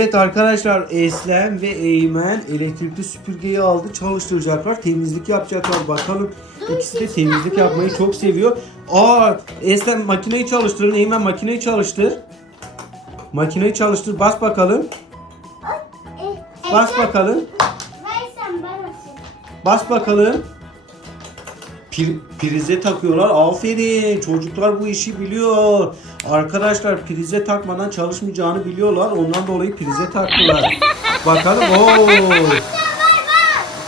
Evet arkadaşlar Eslem ve Eymen elektrikli süpürgeyi aldı çalıştıracaklar temizlik yapacaklar bakalım ikisi de temizlik yapmayı çok seviyor. Aa Eslem makineyi çalıştırın Eymen makineyi çalıştır. Makineyi çalıştır bas bakalım bas bakalım bas bakalım. Pir- prize takıyorlar. Aferin. Çocuklar bu işi biliyor. Arkadaşlar prize takmadan çalışmayacağını biliyorlar. Ondan dolayı prize taktılar. Bakalım. Oo.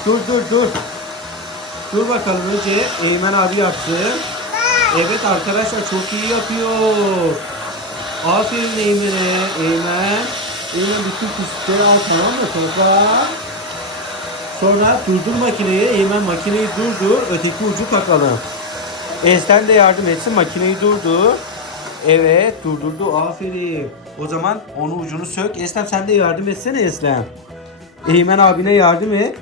Dur dur dur. Dur bakalım önce Eymen abi yaptı. Evet arkadaşlar çok iyi yapıyor. Aferin Eymen'e. Eymen. Eymen bütün pislikleri al tamam mı? Topla. Sonra durdur makineyi. Eymen makineyi durdur. Öteki ucu takalım. Esten de yardım etsin. Makineyi durdur. Evet durdurdu. Aferin. O zaman onu ucunu sök. Eslem sen de yardım etsene Eslem. Eymen abine yardım et.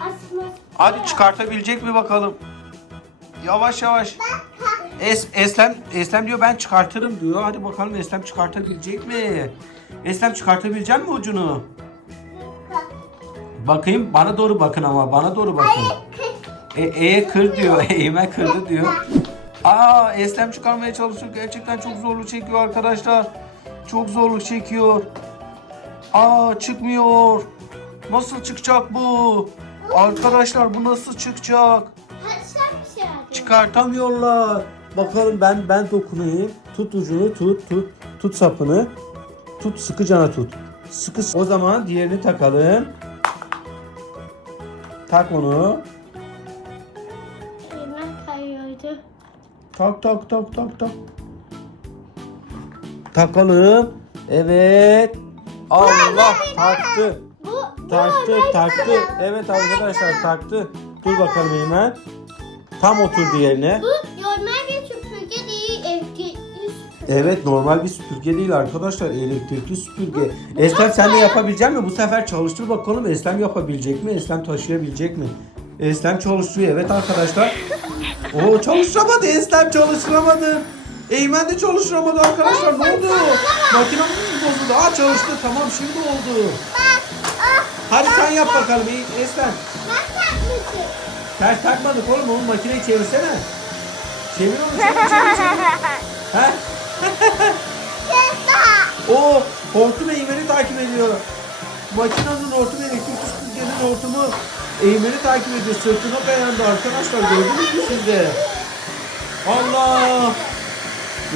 Asma. Hadi çıkartabilecek mi bakalım. Yavaş yavaş. Es, Eslem, Eslem diyor ben çıkartırım diyor. Hadi bakalım Eslem çıkartabilecek mi? Eslem çıkartabilecek mi ucunu? Bakayım bana doğru bakın ama bana doğru bakın. E, e kır diyor. Eymen kırdı diyor. Aa Eslem çıkarmaya çalışıyor. Gerçekten çok zorluk çekiyor arkadaşlar. Çok zorluk çekiyor. Aa çıkmıyor. Nasıl çıkacak bu? Arkadaşlar bu nasıl çıkacak? Şey. Çıkartamıyorlar. Bakalım ben ben dokunayım. Tut ucunu tut tut tut sapını. Tut sıkıcana tut. Sıkı o zaman diğerini takalım. Tak onu. Tak tak tak tak tak. Takalım. Evet. Allah taktı. Bu, Taktı taktı. Evet arkadaşlar taktı. Dur bakalım Eymen. Tam oturdu yerine. Bu normal bir süpürge değil, elektrikli süpürge. Evet normal bir süpürge değil arkadaşlar. Elektrikli süpürge. Eslem sen de yapabilecek mi? Bu sefer çalıştır bakalım. Eslem yapabilecek mi? Eslem taşıyabilecek mi? Eslem çalıştırıyor. Evet arkadaşlar. Oo çalıştıramadı. Eslem çalıştıramadı. Eymen de çalıştıramadı arkadaşlar. Ne oldu? Makinamız mı bozuldu? Aa çalıştı. Tamam şimdi oldu. Hadi sen yap bakalım Eslem. Ters takmadık oğlum. Onun makineyi çevirsene. Çevir onu. Çevir çevir çevir. He? O hortum eğimeni takip ediyor. Makinenin hortumu elektrik süpürgenin hortumu eğimeni takip ediyor. Sırtına dayandı arkadaşlar. Gördünüz mü siz de? Allah!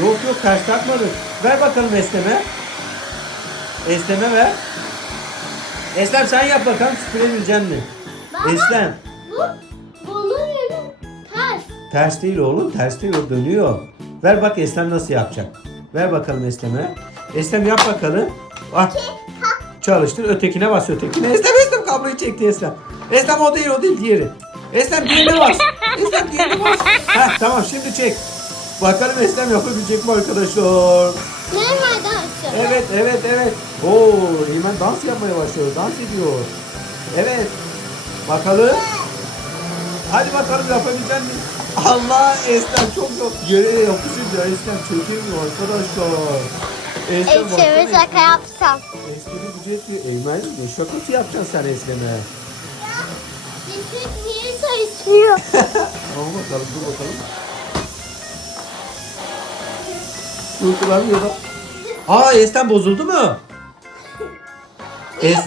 Yok yok ters takmadık. Ver bakalım Eslem'e. Eslem'e ver. Eslem sen yap bakalım süpürebilecek mi? Baba. Eslem. Bu, bunun yönü ters. Ters değil oğlum. Ters değil o dönüyor. Ver bak Eslem nasıl yapacak. Ver bakalım Eslem'e. Eslem yap bakalım. Ah. Çalıştır. Ötekine bas ötekine. Eslem Eslem kabloyu çekti Eslem. Eslem o değil o değil diğeri. Eslem diğerine bas. Eslem diğerine bas. Heh, tamam şimdi çek. Bakalım Eslem yapabilecek mi arkadaşlar? Nereden açalım? Evet evet evet. Oo Eymen dans yapmaya başlıyor. Dans ediyor. Evet. Bakalım. Hadi bakalım yapabilecek mi? Allah Eslem çok yok. Yere yapışınca Eslem çökemiyor arkadaşlar. Eslem Eşimi baksana. şaka yapsam. Eslem'i gücü yetiyor. Eymen ne şakası yapacaksın sen Eslem'e? Dişim niye sayışıyor? Ama bakalım dur bakalım. Uykulanmıyor da. Aa Eslem bozuldu mu? Es...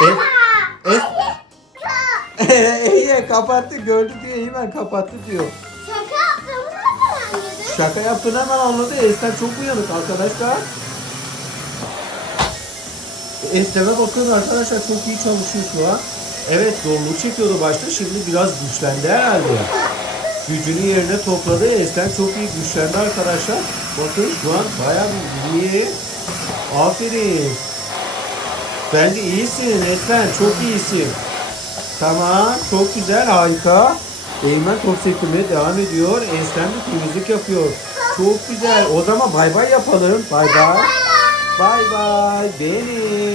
Es... Es... İyi kapattı gördü diyor hemen kapattı diyor. Şaka yaptığını hemen anladı. Eslem çok uyanık arkadaşlar. Eslem'e bakın arkadaşlar çok iyi çalışıyor şu an. Evet zorluk çekiyordu başta şimdi biraz güçlendi herhalde. Gücünü yerine topladı. Eslem çok iyi güçlendi arkadaşlar. Bakın şu an bayağı iyi. Aferin. Bence iyisin Eslem çok iyisin. Tamam çok güzel harika. Eymen top devam ediyor. Eslem de temizlik yapıyor. Çok güzel. O zaman bay bay yapalım. Bay bay. Bay bay. Benim.